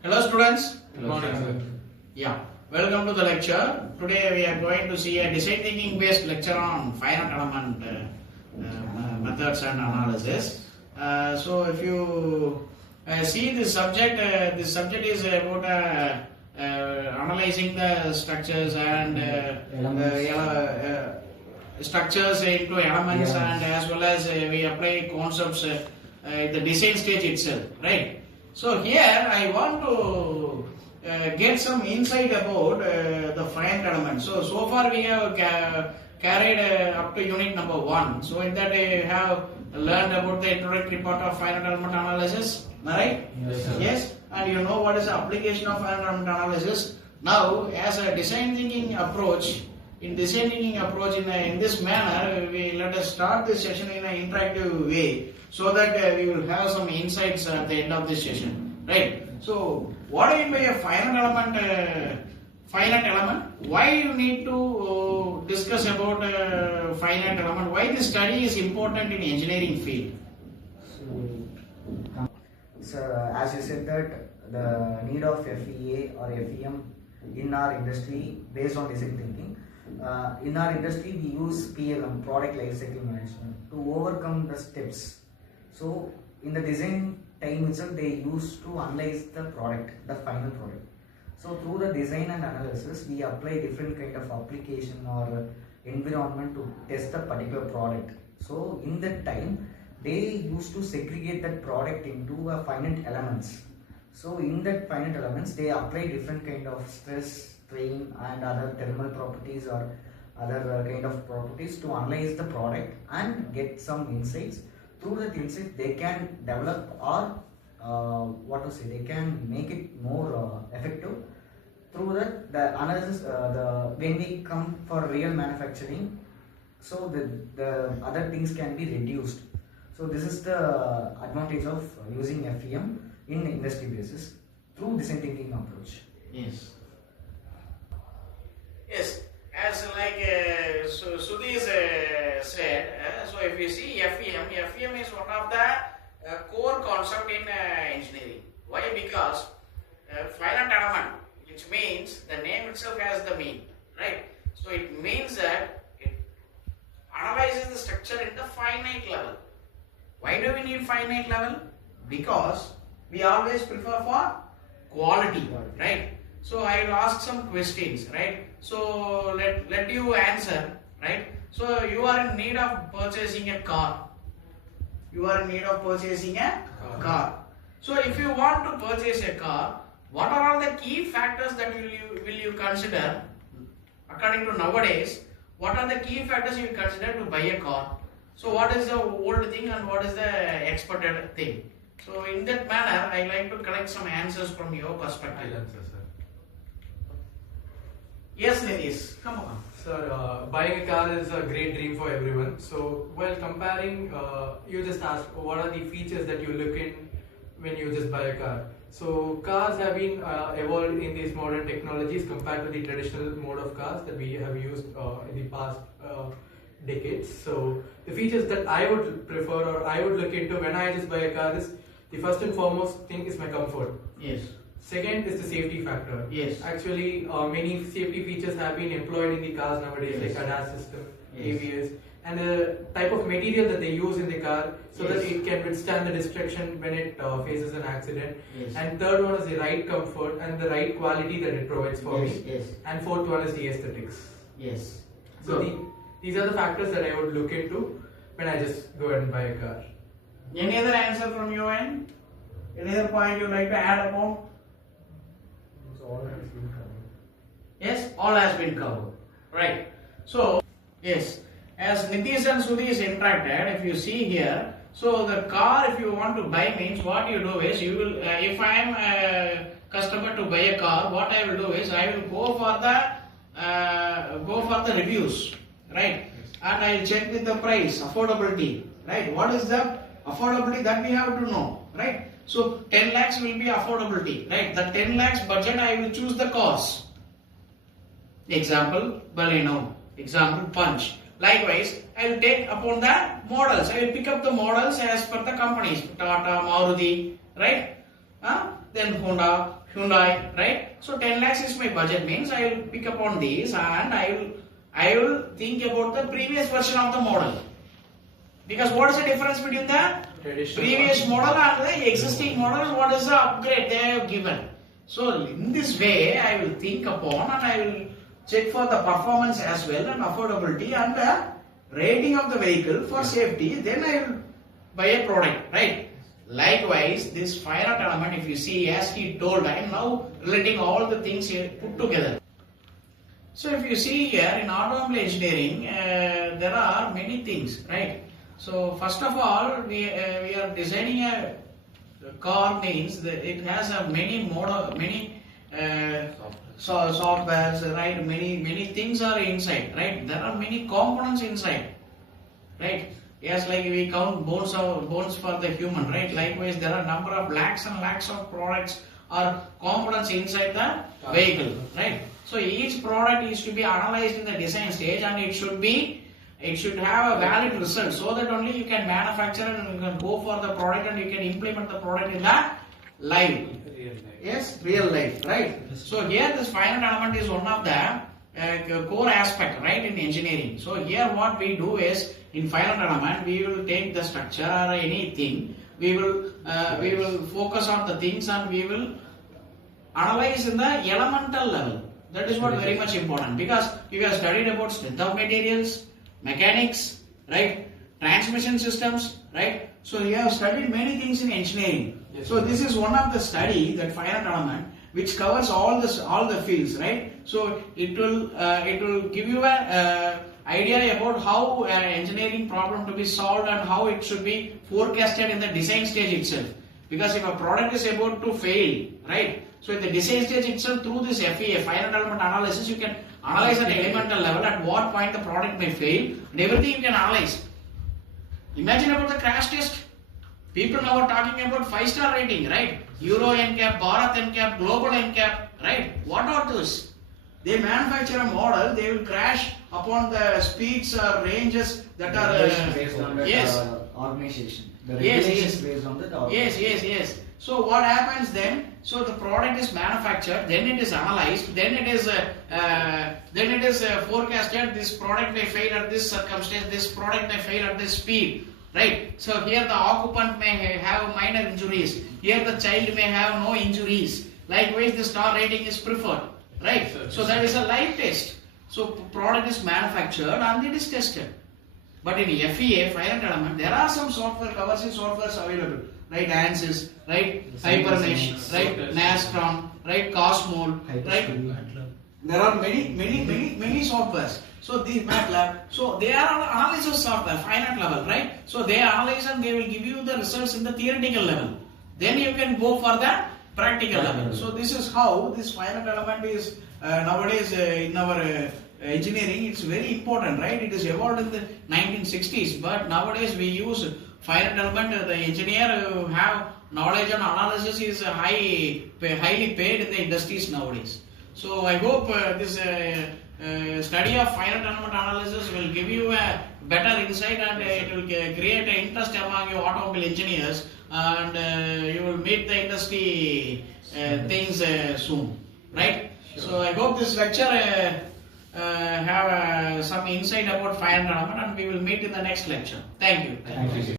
Hello students. Good morning, sir. Yeah, welcome to the lecture. Today we are going to see a design thinking based lecture on finite element methods and analysis. So if you see this subject is about analyzing the structures and structures into elements, and as well as we apply concepts in the design stage itself, right? So here I want to get some insight about the finite element. So far we have carried up to unit number 1. So in that I have learned about the introductory part of finite element analysis. Am I right? Yes, sir. Yes. And you know what is the application of finite element analysis. Now, as a design thinking approach, in this manner, let us start this session in an interactive way, so that we will have some insights at the end of this session, right? So, what do you mean by a finite element? Why you need to discuss about finite element? Why this study is important in engineering field? So, as you said that the need of FEA or FEM in our industry based on design thinking. In our industry, we use PLM, Product Lifecycle Management, to overcome the steps. So, in the design time itself, they used to analyze the product, the final product. So, through the design and analysis, we apply different kind of application or environment to test a particular product. So, in that time, they used to segregate that product into a finite elements. So, in that finite elements, they apply different kind of stress, strain and other thermal properties or other kind of properties to analyze the product and get some insights. Through that insight, they can develop or they can make it more effective. Through that, the analysis, when we come for real manufacturing, so the other things can be reduced. So this is the advantage of using FEM in industry basis through design thinking approach. Yes. Yes, as like Sudhi said, so if you see FEM is one of the core concept in engineering. Why? Because finite element, which means the name itself has the mean, right? So it means that it analyzes the structure in the finite level. Why do we need finite level? Because we always prefer for quality, right? So I will ask some questions, right? So let you answer, right? So you are in need of purchasing a car. You are in need of purchasing a car. So if you want to purchase a car, what are all the key factors that will you consider? According to nowadays, what are the key factors you consider to buy a car? So what is the old thing and what is the expected thing? So in that manner, I like to collect some answers from your perspective. I'll answer, sir. Yes, Nitish, come on. Sir, buying a car is a great dream for everyone. So, while comparing, you just asked what are the features that you look in when you just buy a car. So, cars have been evolved in these modern technologies compared to the traditional mode of cars that we have used in the past decades. So, the features that I would prefer or I would look into when I just buy a car is the first and foremost thing is my comfort. Yes. Second is the safety factor. Yes. Actually, many safety features have been employed in the cars nowadays, Yes. like ADAS system, Yes. ABS, and the type of material that they use in the car so Yes. that it can withstand the destruction when it faces an accident. Yes. And third one is the right comfort and the right quality that it provides for Yes, me. yes. And fourth one is the aesthetics. Yes. So these are the factors that I would look into when I just go ahead and buy a car. Any other answer from your end? Any other point you like to add upon? All has been covered. Yes, all has been covered. Right. So, yes, as Nitish and Sudhi is interacted, if you see here, so the car, if you want to buy, means what you do is, you will, if I am a customer to buy a car, what I will do is, I will go for the reviews, right? And I will check with the price, affordability, right? What is the affordability that we have to know, right? So 10 lakhs will be affordability, right? The 10 lakhs budget I will choose the cause. Example, Baleno. Example, Punch. Likewise, I will take upon the models. I will pick up the models as per the companies. Tata, Maruti, right? then Hyundai, right? So 10 lakhs is my budget, means I will pick up on these and I will think about the previous version of the model. Because what is the difference between the previous model and the existing model? What is the upgrade they have given? So in this way, I will think upon and I will check for the performance as well and affordability and the rating of the vehicle for safety. Then I will buy a product, right? Likewise, this finite element, if you see, as he told, I am now relating all the things here put together. So if you see here in automobile engineering, there are many things, right? So first of all, we are designing a car, means that it has a many softwares, right? Many things are inside, right? There are many components inside, right? Yes, like we count bones for the human, right? Likewise, there are number of lakhs and lakhs of products or components inside the vehicle, right? So each product is to be analyzed in the design stage, and it should have a valid result, so that only you can manufacture and you can go for the product and you can implement the product in the live. Yes, real life, right? So here this finite element is one of the core aspect, right, in engineering. So here what we do is, in finite element, we will take the structure or anything, we will focus on the things and we will analyze in the elemental level. That is what very much important, because you have studied about strength of materials, mechanics, right, transmission systems, right? So you have studied many things in engineering. Yes, so this is one of the study, that finite element, which covers all the fields, right? So it will give you an idea about how an engineering problem to be solved and how it should be forecasted in the design stage itself. Because if a product is about to fail, right? So in the design stage itself, through this FEA, finite element analysis, you can analyze at elemental level at what point the product may fail, and everything you can analyze. Imagine about the crash test. People now are talking about 5-star rating, right? Euro NCAP, Bharat NCAP, Global NCAP, right? What are those? They manufacture a model, they will crash upon the speeds or ranges that are based on that, yes, organization. The regulations based on that organization. Yes. So what happens then? So the product is manufactured, then it is analyzed, then it is forecasted. This product may fail at this circumstance. This product may fail at this speed. Right. So here the occupant may have minor injuries. Here the child may have no injuries. Likewise, the star rating is preferred. Right. So that is a live test. So product is manufactured and it is tested. But in FEA, finite element, there are some software, coercive softwares available. Right, ANSYS, right, Hypermesh, right, Nastron, right, Cosmol, right. There are many softwares. So these MATLAB, so they are analysis software, finite level, right? So they analyze and they will give you the results in the theoretical level. Then you can go for the practical level. So this is how this finite element is nowadays in our engineering. It's very important, right? It is evolved in the 1960s, but nowadays we use finite element. The engineer who have knowledge and analysis is highly paid in the industries nowadays. So I hope this study of finite element analysis will give you a better insight, and it will create an interest among you automobile engineers, and you will meet the industry things soon, right? So I hope this lecture have some insight about finite element, and we will meet in the next lecture. Thank you. Thank you.